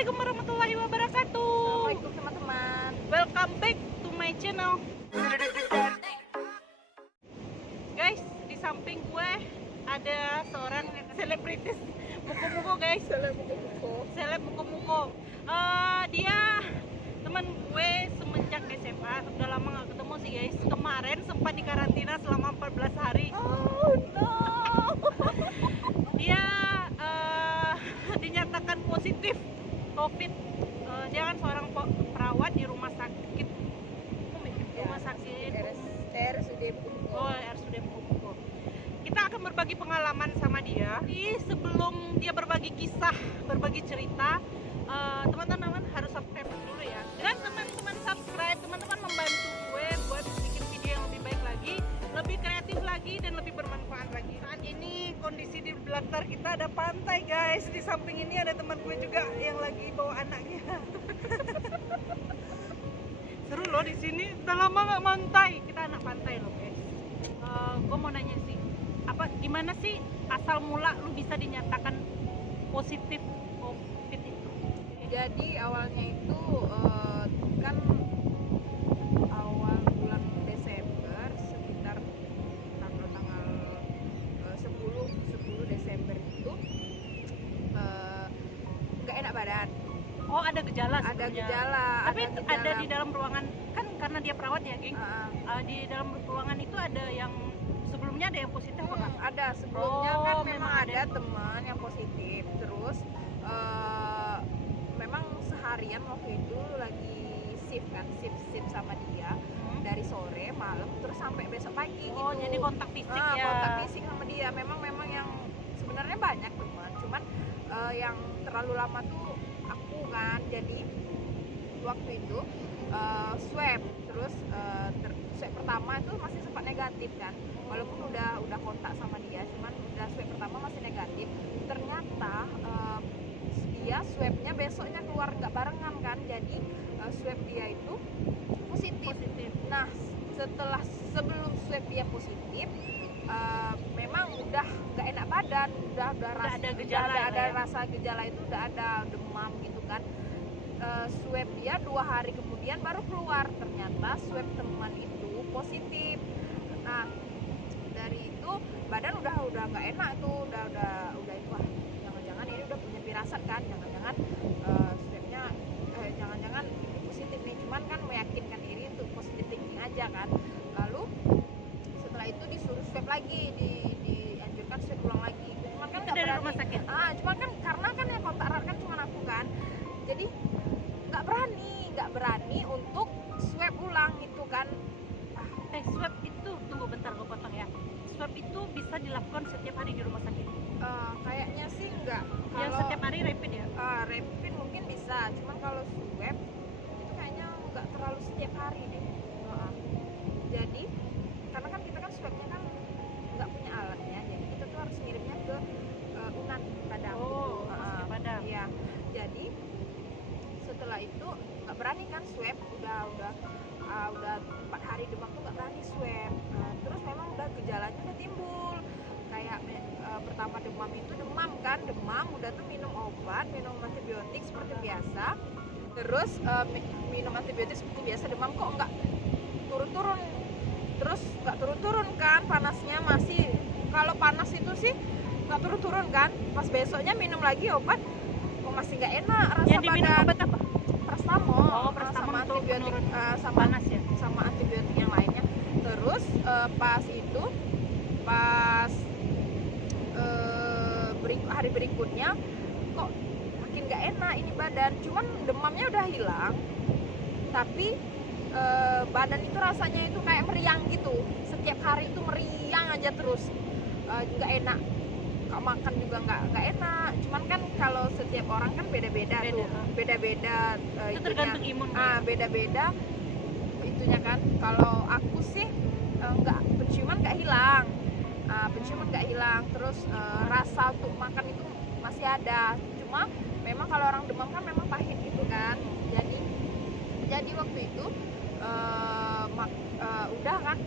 Assalamualaikum warahmatullahi wabarakatuh. Assalamualaikum teman-teman. Welcome back to my channel. Guys, di samping gue ada seorang selebritis muko-muko guys. Seleb muko-muko. Dia teman gue semenjak SMA. Udah lama gak ketemu sih guys. Kemarin sempat di karantina selama 14 hari. Oh no. Dia dinyatakan positif COVID. Dia kan seorang perawat di rumah sakit. Rumah sakit RSUD Muko. Oh, RSUD Muko. Kita akan berbagi pengalaman sama dia. Jadi sebelum dia berbagi kisah, berbagi cerita, teman-teman harus subscribe dulu ya. Dan teman-teman subscribe, teman-teman membantu gue buat bikin video yang lebih baik lagi, lebih kreatif lagi, dan lebih bermanfaat lagi. Saat ini kondisi di belakang kita ada pantai guys. Di samping ini ada teman gue juga yang lagi bawa anaknya. Seru loh di sini. Udah lama nggak pantai. Kita anak pantai loh guys. Gue mau nanya sih, gimana sih asal mula lu bisa dinyatakan positif COVID itu? Jadi awalnya itu kan awal bulan Desember, sekitar tanggal 10 Desember itu nggak enak badan. Oh, ada gejala Ada sebenarnya. gejala. Tapi ada di dalam ruangan kan, karena dia perawat ya geng. Di dalam ruangan itu ada yang sebelumnya ada yang positif apa nggak? Ada sebelumnya kan Oh, memang memang ada teman yang positif. Terus memang seharian waktu itu lagi shift sama dia dari sore malam terus sampai besok pagi gitu. Oh, jadi kontak fisik ya. Kontak fisik sama dia. Memang yang sebenarnya banyak teman, cuman yang terlalu lama tuh aku kan. Jadi waktu itu swab terus swab pertama itu masih sempat negatif kan, walaupun udah kontak sama dia, cuman udah swab pertama masih negatif. Ternyata dia swabnya besoknya keluar nggak barengan kan, jadi swab dia itu positif. Nah setelah sebelum swab dia positif memang udah nggak enak badan, udah ada gejala, ada rasa gejala itu, udah ada demam gitu kan. Swab dia 2 hari kemudian baru keluar, ternyata swab teman itu positif. Nah dari itu badan udah nggak enak tuh, udah itu jangan-jangan ini udah punya firasat kan, jangan-jangan swabnya jangan-jangan ini positif nih, cuman kan meyakinkan diri untuk positif thinking aja kan. Lalu setelah itu disuruh swab lagi, dianjurkan swab ulang lagi, cuman kan nggak berani. Rumah sakit. Cuman kan karena kan yang kontak erat kan cuma aku kan, jadi nggak berani untuk swab ulang itu kan. Swab itu, tunggu bentar gue potong ya. Swab itu bisa dilakukan setiap hari di rumah sakit? Kayaknya sih enggak. Yang setiap hari rapid ya? Rapid mungkin bisa, cuman kalau swab itu kayaknya nggak terlalu setiap hari deh. Jadi karena kan kita kan swabnya kan nggak punya alatnya, jadi kita tuh harus ngirimnya ke UNAN Padang. Padang. Iya. Jadi setelah itu nggak berani kan swab, udah 4 hari demam tuh nggak berani swab. Terus memang udah gejalanya udah timbul, kayak pertama demam itu demam udah tuh minum obat, minum antibiotik seperti biasa. Terus minum antibiotik seperti biasa, demam kok nggak turun-turun. Terus nggak turun-turun kan, panasnya masih, kalau panas itu sih nggak turun-turun kan. Pas besoknya minum lagi obat kok masih nggak enak rasa yang diminum badan. obat apa? Paracetamol. Paracetamol sama untuk antibiotik sama panas ya? sama antibiotik yang lainnya. Terus pas hari berikutnya kok makin nggak enak ini badan, cuman demamnya udah hilang, tapi badan itu rasanya itu kayak meriang gitu, setiap hari itu meriang aja terus, nggak enak. Kok makan juga nggak enak, cuman kan kalau setiap orang kan beda-beda tuh, beda-beda Itu tergantung imun. Beda-beda itunya kan. Kalau aku sih penciuman nggak hilang, terus rasa untuk makan itu masih ada, cuma memang kalau orang demam kan memang pahit gitu kan. Jadi waktu itu udah kan,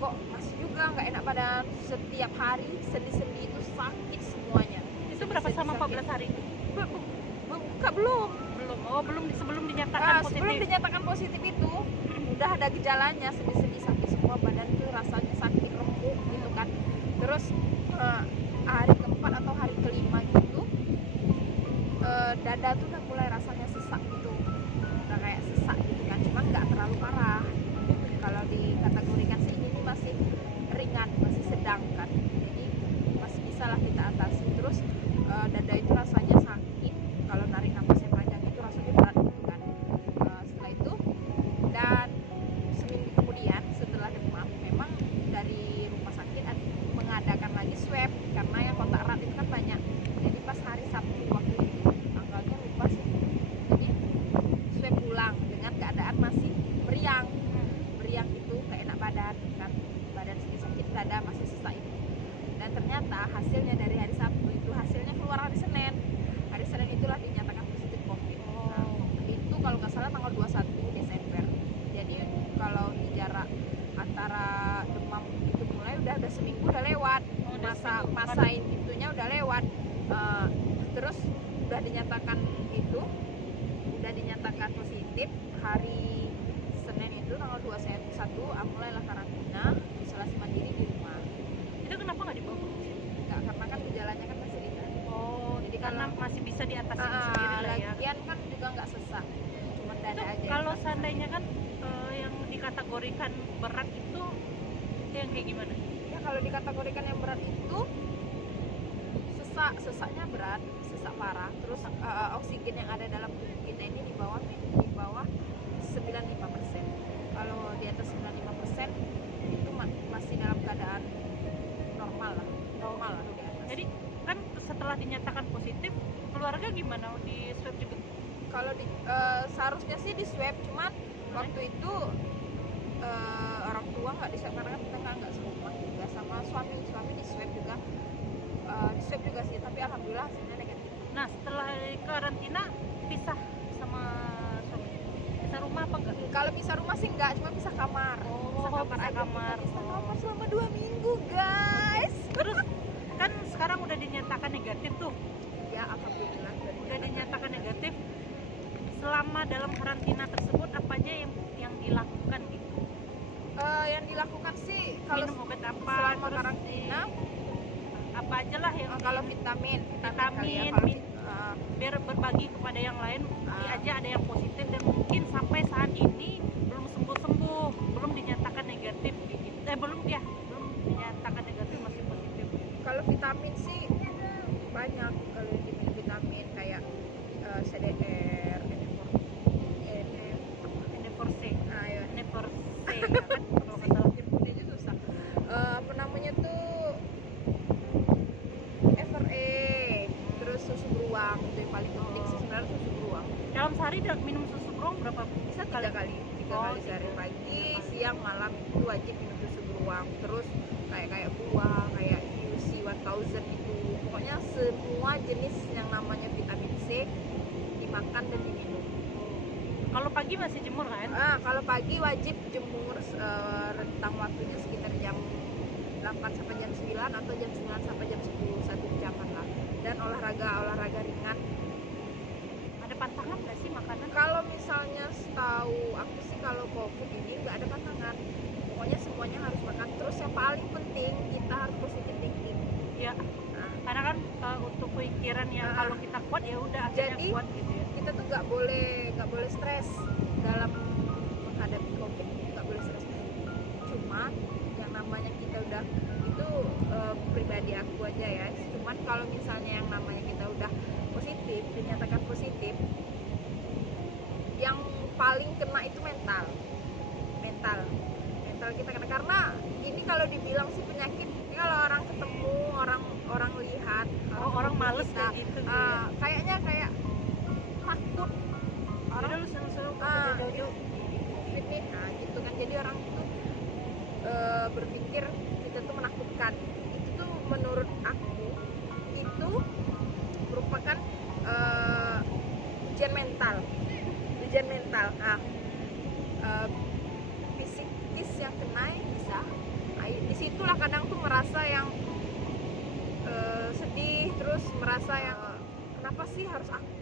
kok masih juga nggak enak badan, setiap hari sendi-sendi itu sakit semuanya. Itu berapa sama 14 hari? enggak, belum. Sebelum dinyatakan positif. Sebelum dinyatakan positif itu udah ada gejalanya, sedih-sedih, sakit semua badan tuh, rasanya sakit remuk gitu kan. Terus hari keempat atau hari kelima gitu dada tuh udah mulai rasanya sesak gitu, udah kayak sesak gitu kan, cuman nggak terlalu parah. Kalau dikategorikan sih ini masih ringan, masih sedang kan, jadi masih bisa lah kita atasi. Terus dada itu rasanya sakit, kalau narik napas yang panjang itu rasanya berat gitu kan. Setelah itu dan seminggu kemudian setelah demam, memang dari rumah sakit mengadakan lagi swab karena yang kontak erat itu kan banyak. Jadi pas hari Sabtu waktu itu, tanggalnya lupa sih, jadi swab ulang dengan keadaan masih meriang itu, kayak enak badan kan, badan sakit, dada masih sesak itu. Dan ternyata hasilnya dari hari Sabtu itu hasilnya keluar hari Senin itulah dinyatakan positif COVID. Nah, itu kalau nggak salah tanggal 21 Desember. Jadi kalau di jarak antara demam itu mulai udah seminggu udah lewat, masa itunya udah lewat. Terus udah dinyatakan positif hari Senin itu tanggal 21, mulailah karantina, isolasi mandiri di rumah. Itu kenapa nggak dibawa? Enggak, karena kan gejalanya kan masih ringan. Jadi karena masih bisa diatasi sendiri lah ya. Lagian kan juga nggak sesak, cuma dada aja. Kalau seandainya kan yang dikategorikan berat itu yang kayak gimana? Ya kalau dikategorikan yang berat itu sesaknya berat, sesak parah. Terus oksigen yang ada dalam tubuh kita ini di bawah 95%. Kalau di atas 95% itu masih dalam keadaan normal lah di atas. Jadi kan setelah dinyatakan positif, keluarga gimana? Di swab juga? Kalau seharusnya sih di swab, cuman waktu itu orang tua nggak di swab karena kan kita nggak semua juga, sama suami di swab juga sih, tapi alhamdulillah hasilnya negatif. Nah, setelah karantina pisah sama suami, pisah rumah apa enggak? Kalau pisah rumah sih enggak, cuma pisah kamar. Pisah kamar. Pisah kamar selama 2 minggu guys. Terus kan sekarang udah dinyatakan negatif tuh. Ya alhamdulillah Udah dinyatakan negatif. Selama dalam karantina tersebut apa aja yang dilakukan gitu? Yang dilakukan sih kalau minum obat apa? selama karantina apa aja lah yang kalau vitamin kali ya, biar berbagi kepada yang lain. Ini aja ada yang positif dan mungkin sampai saat ini belum sembuh, belum dinyatakan negatif gitu. Belum dinyatakan negatif, masih positif. Kalau vitamin sih banyak, kalau diminum vitamin kayak CDR, N4C, ya kan kalau nggak salah. ini aja susah. Apa namanya tuh FRE, terus susu beruang, itu yang paling penting sih sebenarnya, susu beruang. Dalam sehari minum susu beruang berapa? Bisa 3 kali sehari, pagi, siang, malam itu wajib minum susu beruang. Terus kayak buah, kayak UC 1000 itu, pokoknya semua jenis yang namanya vitamin C dimakan dan diminum. Kalau pagi masih jemur kan? Kalau pagi wajib jemur, rentang waktunya sekitar jam 8 sampai jam 9 atau jam 9 sampai jam 10, 1 jaman lah. Dan olahraga ringan. Ada pantangan nggak sih makanan? Kalau misalnya setahu aku sih kalau COVID ini nggak ada pantangan. Pokoknya semuanya harus makan. Terus yang paling penting kita harus positive thinking. Ya. Karena kan untuk pikiran yang kalau kita kuat ya udah akhirnya jadi, kuat gitu ya. Kita tuh nggak boleh stres dalam menghadapi COVID, nggak boleh stres. Cuma yang namanya kita udah itu pribadi aku aja ya. Cuman kalau misalnya yang namanya kita udah positif, dinyatakan positif, yang paling kena itu mental kita kena. Karena ini kalau dibilang sih penyakit, ini kalau orang ketemu, orang lihat, orang males kayak gitu. Kayaknya kayak takut orang lu seru-seru jauh-jauh COVID nih, gitu kan. Jadi orang itu berpikir kita tuh menakutkan. Itu tuh menurut aku itu merupakan ujian mental. Psikis yang kena bisa. Disitulah kadang tuh merasa yang sedih, terus merasa yang kenapa sih harus aku